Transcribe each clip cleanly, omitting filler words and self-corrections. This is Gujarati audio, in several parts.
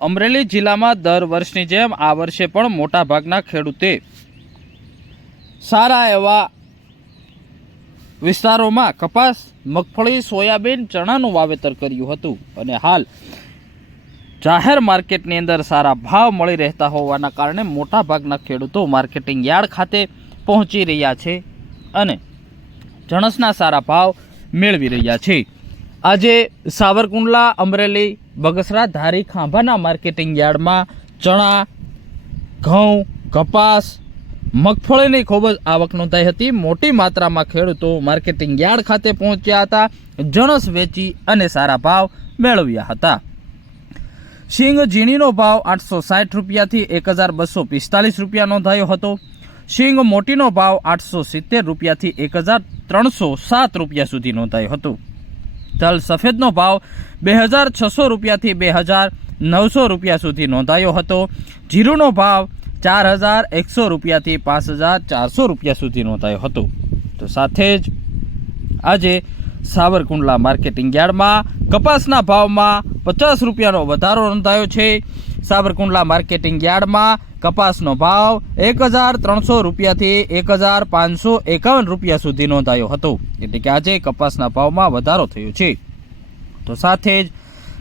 અમરેલી જિલ્લામાં દર વર્ષની જેમ આ વર્ષે પણ મોટાભાગના ખેડૂતે સારા એવા વિસ્તારોમાં કપાસ, મગફળી, સોયાબીન, ચણાનું વાવેતર કર્યું હતું અને હાલ જાહેર માર્કેટની અંદર સારા ભાવ મળી રહેતા હોવાના કારણે મોટાભાગના ખેડૂતો માર્કેટિંગ યાર્ડ ખાતે પહોંચી રહ્યા છે અને જણસના સારા ભાવ મેળવી રહ્યા છે। આજે સાવરકુંડલા, અમરેલી, બગસરા, ધારી, ખાંભાના માર્કેટિંગ યાર્ડમાં ચણા, ઘઉં, કપાસ, મગફળીની ખૂબ જ આવક નોંધાઈ હતી। મોટી માત્રામાં ખેડૂતો માર્કેટિંગ યાર્ડ ખાતે પહોંચ્યા હતા, જણસ વેચી અને સારા ભાવ મેળવ્યા હતા। શીંગ ઝીણીનો ભાવ 860 રૂપિયાથી 1245 રૂપિયા નોંધાયો હતો। શીંગ મોટીનો ભાવ 870 રૂપિયાથી 1307 રૂપિયા સુધી નોંધાયો હતો। તલ સફેદનો ભાવ 2600 રૂપિયાથી 2900 રૂપિયા સુધી નોંધાયો હતો। જીરુનો ભાવ 4100 રૂપિયાથી 5400 રૂપિયા સુધી નોંધાયો હતો। તો સાથે જ આજે સાવરકુંડલા માર્કેટિંગ યાર્ડમાં કપાસના ભાવમાં 50 રૂપિયાનો વધારો નોંધાયો છે। સાવરકુંડલા માર્કેટિંગ યાર્ડમાં કપાસનો ભાવ 1300 રૂપિયાથી 1551 રૂપિયા સુધી નોંધાયો હતો, એટલે કે આજે કપાસના ભાવમાં વધારો થયો છે। તો સાથે જ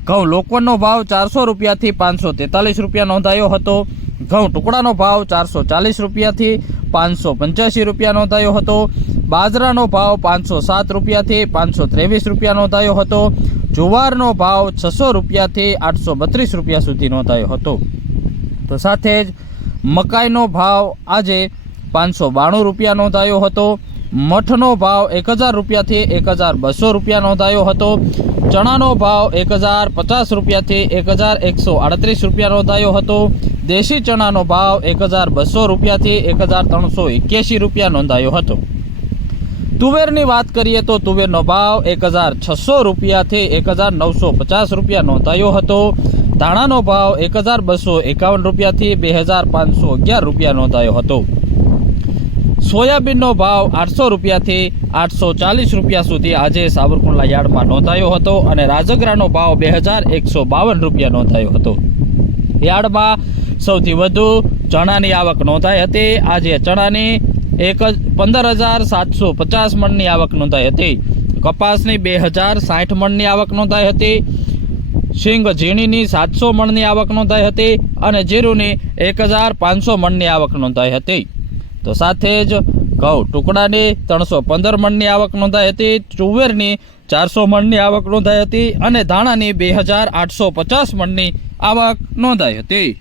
ઘઉં લોકવનનો ભાવ 400 રૂપિયાથી 543 રૂપિયા નોંધાયો હતો। ઘઉં ટુકડાનો ભાવ 440 રૂપિયાથી 585 રૂપિયા નોંધાયો હતો। બાજરાનો ભાવ 507 રૂપિયાથી 523 રૂપિયા નોંધાયો હતો। જુવારનો ભાવ 600 રૂપિયાથી 832 રૂપિયા સુધી નોંધાયો હતો। તો સાથે જ મકાઈનો ભાવ આજે 592 રૂપિયા નોંધાયો હતો। મઠનો ભાવ 1000 રૂપિયાથી 1200 રૂપિયા નોંધાયો હતો। ચણાનો ભાવ 1050 રૂપિયાથી 1138 રૂપિયા નોંધાયો હતો। દેશી ચણાનો ભાવ 1200 રૂપિયાથી 1381 રૂપિયા નોંધાયો હતો। તુવેરની વાત કરીએ તો તુવેરનો ભાવ 1600 રૂપિયાથી 1950 રૂપિયા નોંધાયો હતો। ધાણાનો ભાવ 1251 રૂપિયાથી 2511 રૂપિયા નોંધાયો હતો। સોયાબીનનો ભાવ 800 રૂપિયાથી 840 રૂપિયા સુધી આજે સાવરકુંડલા યાર્ડમાં નોંધાયો હતો અને રાજગરાનો ભાવ 2152 રૂપિયા નોંધાયો હતો। યાર્ડમાં સૌથી વધુ ચણાની આવક નોંધાઈ હતી। આજે ચણાની 15750 મણની આવક નોંધાઈ હતી। કપાસની 2060 મણની આવક નોંધાઈ હતી। શીંગ ઝીણીની 700 મણની આવક નોંધાઈ હતી અને જીરુની 1500 મણની આવક નોંધાઈ હતી। તો સાથે જ ઘઉં ટુકડાની 315 મણની આવક નોંધાઈ હતી। તુવેરની 400 મણની આવક નોંધાઈ હતી અને ધાણાની 2850 મણની આવક નોંધાઈ હતી।